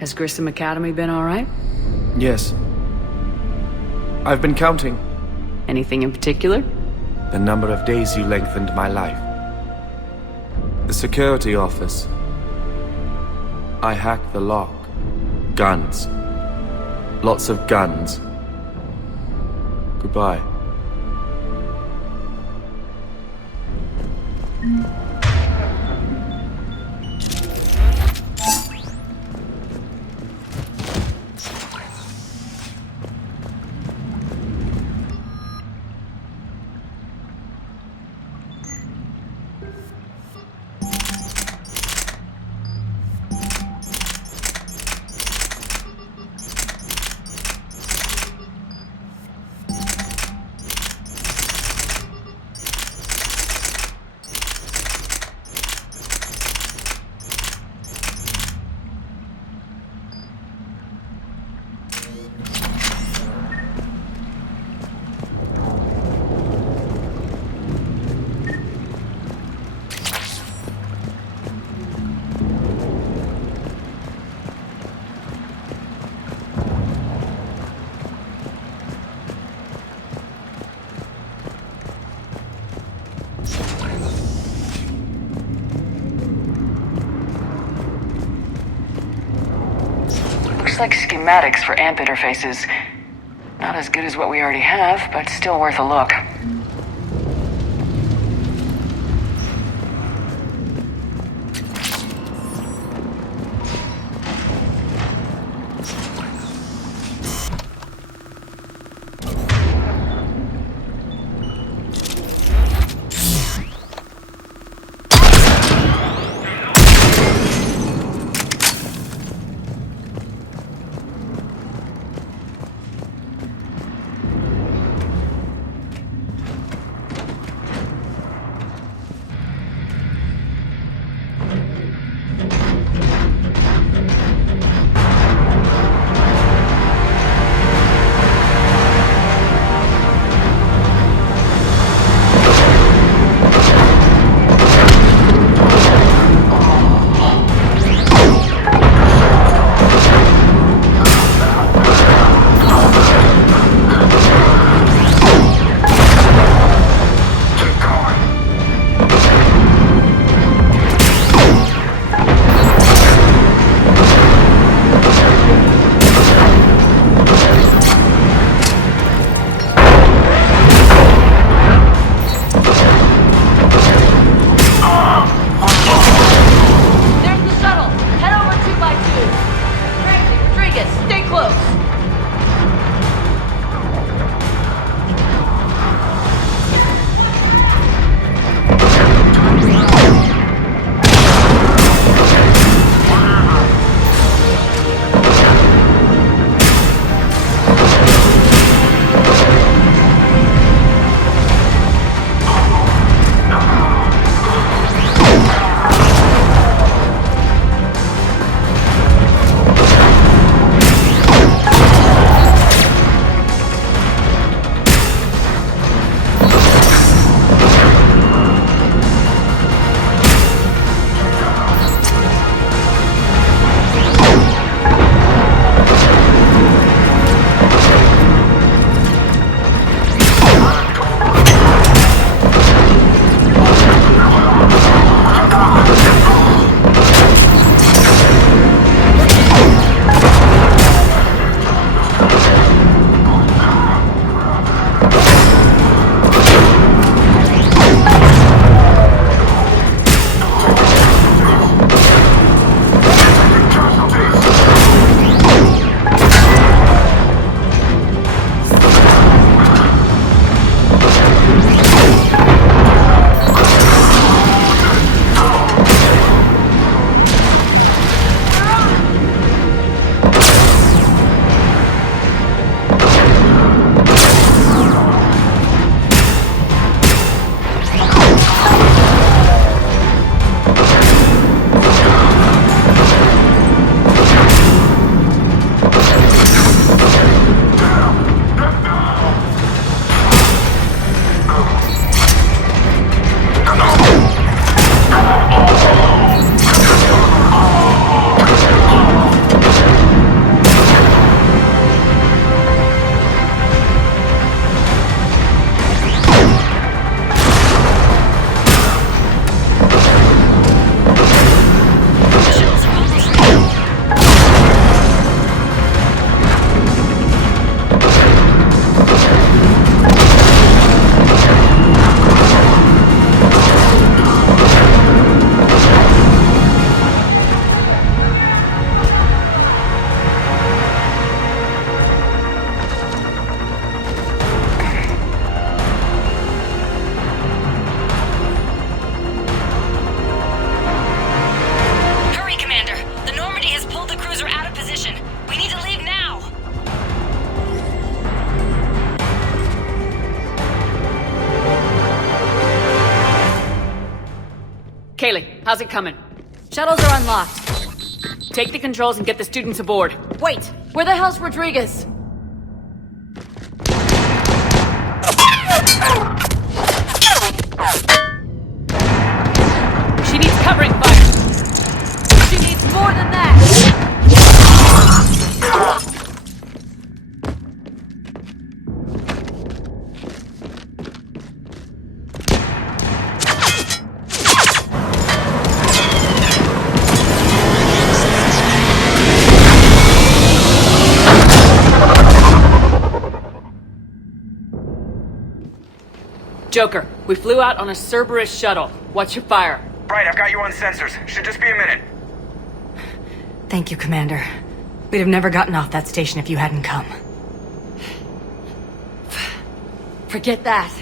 Has Grissom Academy been alright? Yes. I've been counting Anything in particular? the number of days you lengthened my life. The security office. I hacked the lock. Guns. Lots of guns. Goodbye. Looks like schematics for AMP interfaces. Not as good as what we already have, but still worth a look. how's it coming? Shuttles are unlocked. Take the controls and get the students aboard. Wait, where the hell's Rodriguez? She needs covering fire. She needs more than that! Joker, we flew out on a Cerberus shuttle. What's your fire? Right, I've got you on sensors. Should just be a minute. Thank you, Commander. We'd have never gotten off that station if you hadn't come. Forget that.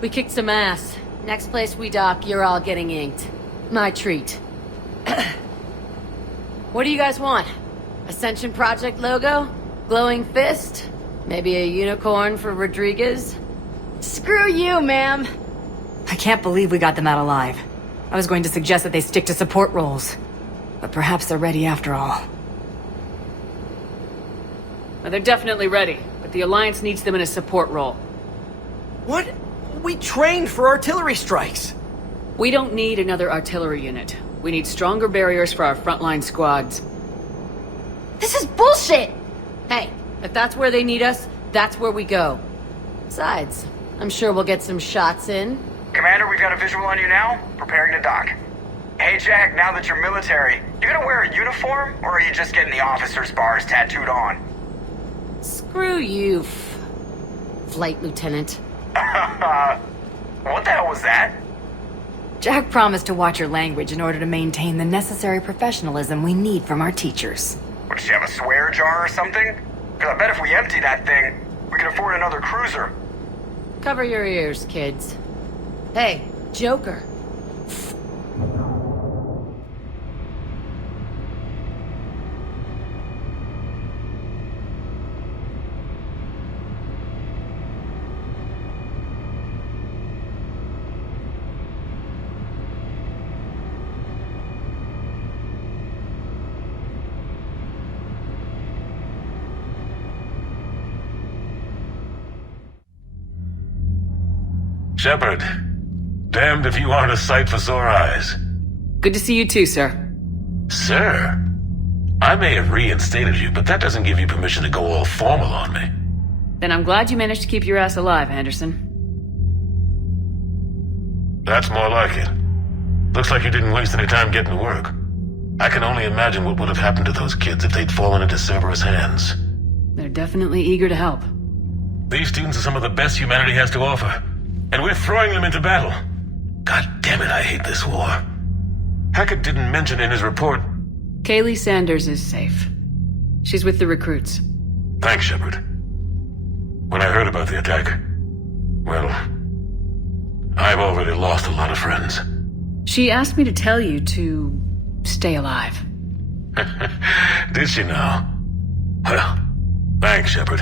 We kicked some ass. Next place we dock, you're all getting inked. My treat. What do you guys want? Ascension Project logo? Glowing fist? Maybe a unicorn for Rodriguez? Screw you, ma'am! I can't believe we got them out alive. I was going to suggest that they stick to support roles. But perhaps they're ready after all. Well, they're definitely ready, but the Alliance needs them in a support role. What? We trained for artillery strikes. We don't need another artillery unit. We need stronger barriers for our frontline squads. This is bullshit! Hey, if that's where they need us, that's where we go. Besides, I'm sure we'll get some shots in. Commander, we've got a visual on you now. Preparing to dock. Hey, Jack, now that you're military, you gonna wear a uniform, or are you just getting the officer's bars tattooed on? Screw you, Flight Lieutenant. What the hell was that? Jack promised to watch your language in order to maintain the necessary professionalism we need from our teachers. What, does she have a swear jar or something? Because I bet if we empty that thing, we can afford another cruiser. Cover your ears, kids. Hey, Joker. Shepard, damned if you aren't a sight for sore eyes. Good to see you too, sir. Sir? I may have reinstated you, but that doesn't give you permission to go all formal on me. Then I'm glad you managed to keep your ass alive, Anderson. That's more like it. Looks like you didn't waste any time getting to work. I can only imagine what would have happened to those kids if they'd fallen into Cerberus' hands. They're definitely eager to help. These students are some of the best humanity has to offer. And we're throwing them into battle. God damn it, I hate this war. Hackett didn't mention in his report... Kaylee Sanders is safe. She's with the recruits. Thanks, Shepard. When I heard about the attack... well... I've already lost a lot of friends. She asked me to tell you to... stay alive. Did she now? Well, thanks, Shepard.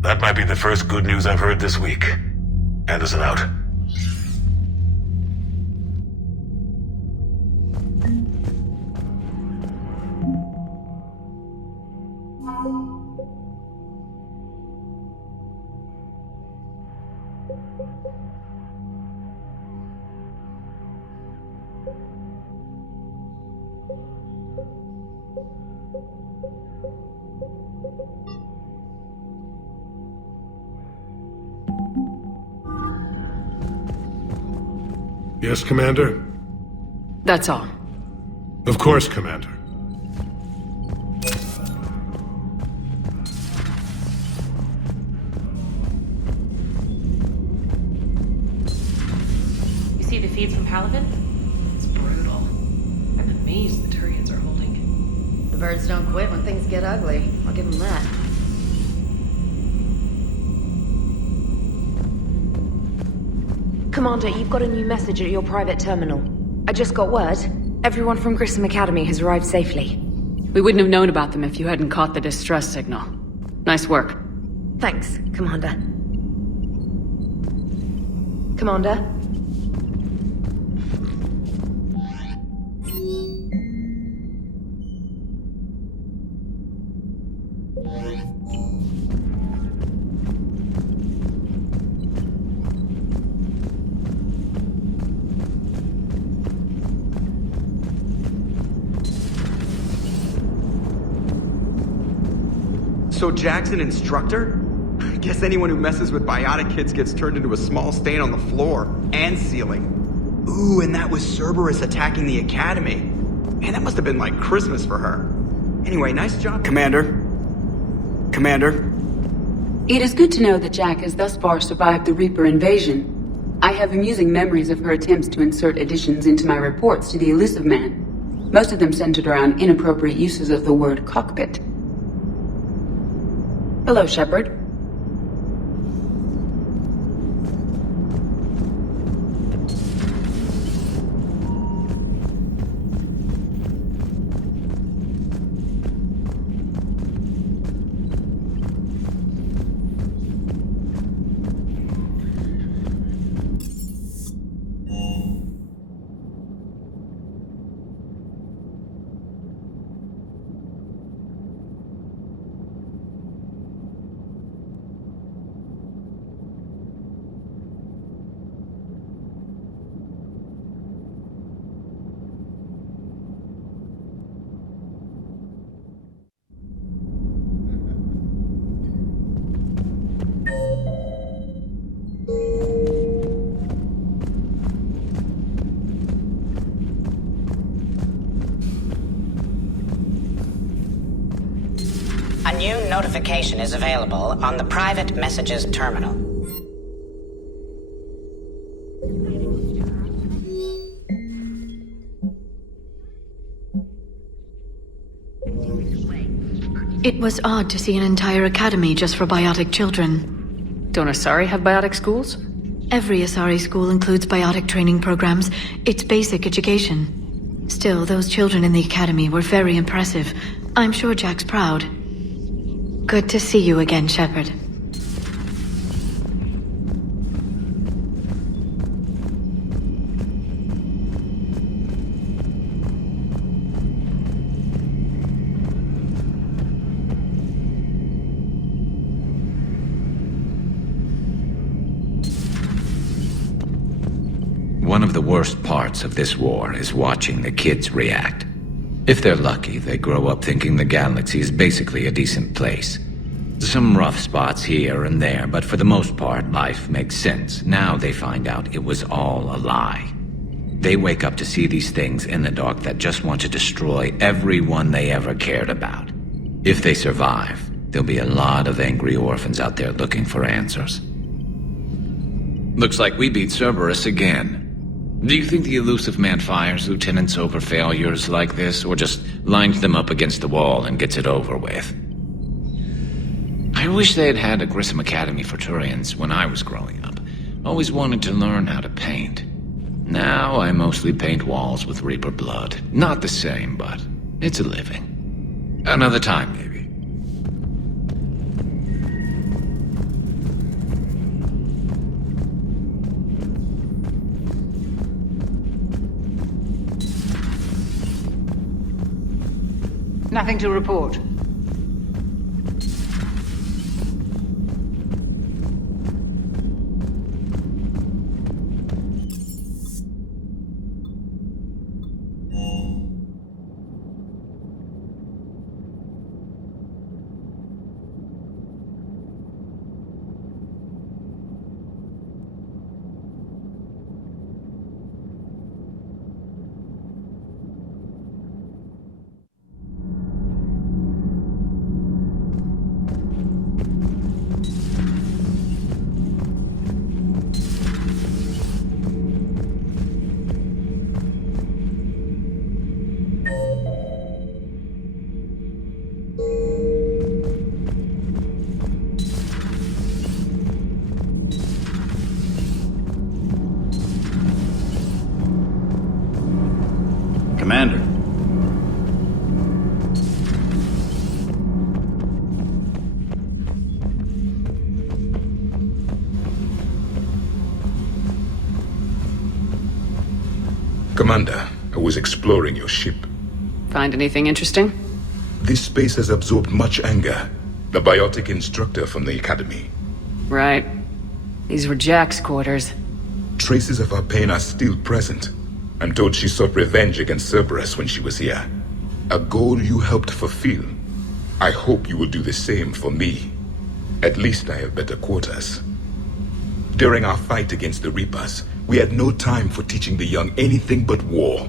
That might be the first good news I've heard this week. Anderson out. Yes, Commander? That's all. Of course, Commander. You see the feeds from Palaven? It's brutal. I'm amazed the Turians are holding. The birds don't quit when things get ugly. I'll give them that. Commander, you've got a new message at your private terminal. I just got word. Everyone from Grissom Academy has arrived safely. We wouldn't have known about them if you hadn't caught the distress signal. Nice work. Thanks, Commander. Commander? So Jack's an instructor? I guess anyone who messes with biotic kids gets turned into a small stain on the floor and ceiling. Ooh, and that was Cerberus attacking the Academy. Man, that must have been like Christmas for her. Anyway, nice job. Commander? It is good to know that Jack has thus far survived the Reaper invasion. I have amusing memories of her attempts to insert additions into my reports to the Elusive Man. Most of them centered around inappropriate uses of the word cockpit. Hello, Shepard. A new notification is available on the private messages terminal. It was odd to see an entire academy just for biotic children. Don't Asari have biotic schools? Every Asari school includes biotic training programs. It's basic education. Still, those children in the academy were very impressive. I'm sure Jack's proud. Good to see you again, Shepard. One of the worst parts of this war is watching the kids react. If they're lucky, they grow up thinking the galaxy is basically a decent place. Some rough spots here and there, but for the most part, life makes sense. Now they find out it was all a lie. They wake up to see these things in the dark that just want to destroy everyone they ever cared about. If they survive, there'll be a lot of angry orphans out there looking for answers. Looks like we beat Cerberus again. Do you think the Elusive Man fires lieutenants over failures like this, or just lines them up against the wall and gets it over with? I wish they had had a Grissom Academy for Turians when I was growing up. Always wanted to learn how to paint. Now I mostly paint walls with Reaper blood. Not the same, but it's a living. Another time, maybe. Nothing to report. Commander. Commander, I was exploring your ship. Find anything interesting? This space has absorbed much anger. The biotic instructor from the Academy. Right. These were Jack's quarters. Traces of her pain are still present. I'm told she sought revenge against Cerberus when she was here. A goal you helped fulfill. I hope you will do the same for me. At least I have better quarters. During our fight against the Reapers, we had no time for teaching the young anything but war.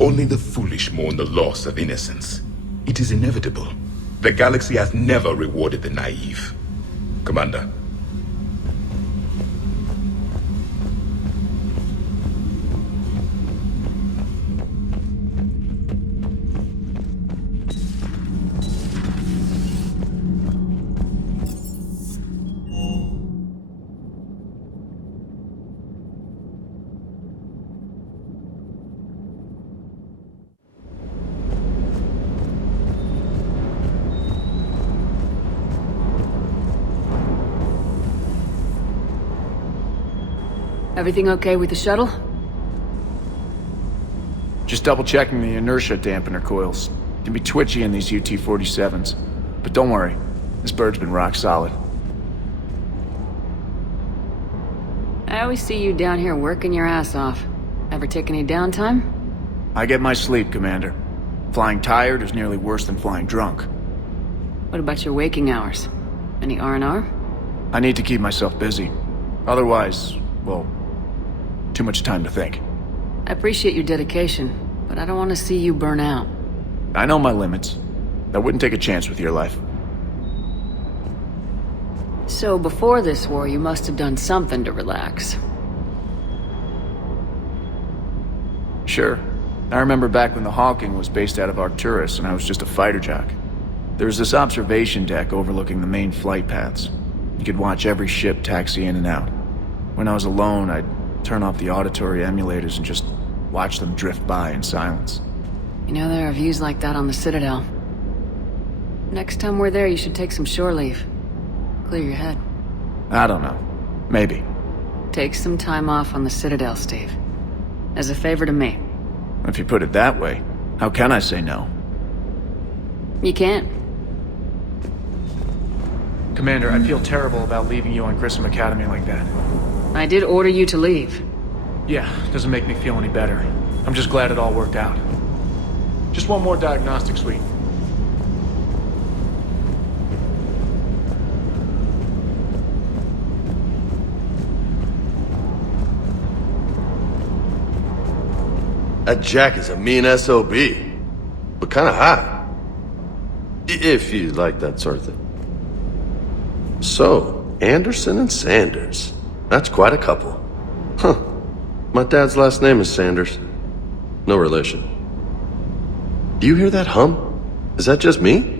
Only the foolish mourn the loss of innocence. It is inevitable. The galaxy has never rewarded the naive. Commander. Everything okay with the shuttle? Just double checking the inertia dampener coils. Can be twitchy in these UT-47s. But don't worry, this bird's been rock solid. I always see you down here working your ass off. Ever take any downtime? I get my sleep, Commander. Flying tired is nearly worse than flying drunk. What about your waking hours? Any R&R? I need to keep myself busy. Otherwise, well, too much time to think. I appreciate your dedication, but I don't want to see you burn out. I know my limits. I wouldn't take a chance with your life. So before this war, you must have done something to relax. Sure. I remember back when the Hawking was based out of Arcturus and I was just a fighter jock. There was this observation deck overlooking the main flight paths. You could watch every ship taxi in and out. When I was alone, I'd turn off the auditory emulators and just watch them drift by in silence. You know, there are views like that on the Citadel. Next time we're there, you should take some shore leave. Clear your head. I don't know. Maybe. Take some time off on the Citadel, Steve. As a favor to me. If you put it that way, how can I say no? You can't. Commander, I feel terrible about leaving you on Grissom Academy like that. I did order you to leave. Yeah, doesn't make me feel any better. I'm just glad it all worked out. Just one more diagnostic suite. That Jack is a mean SOB, but kinda hot. If you like that sort of thing. So, Anderson and Sanders. That's quite a couple. Huh. My dad's last name is Sanders. No relation. Do you hear that hum? Is that just me?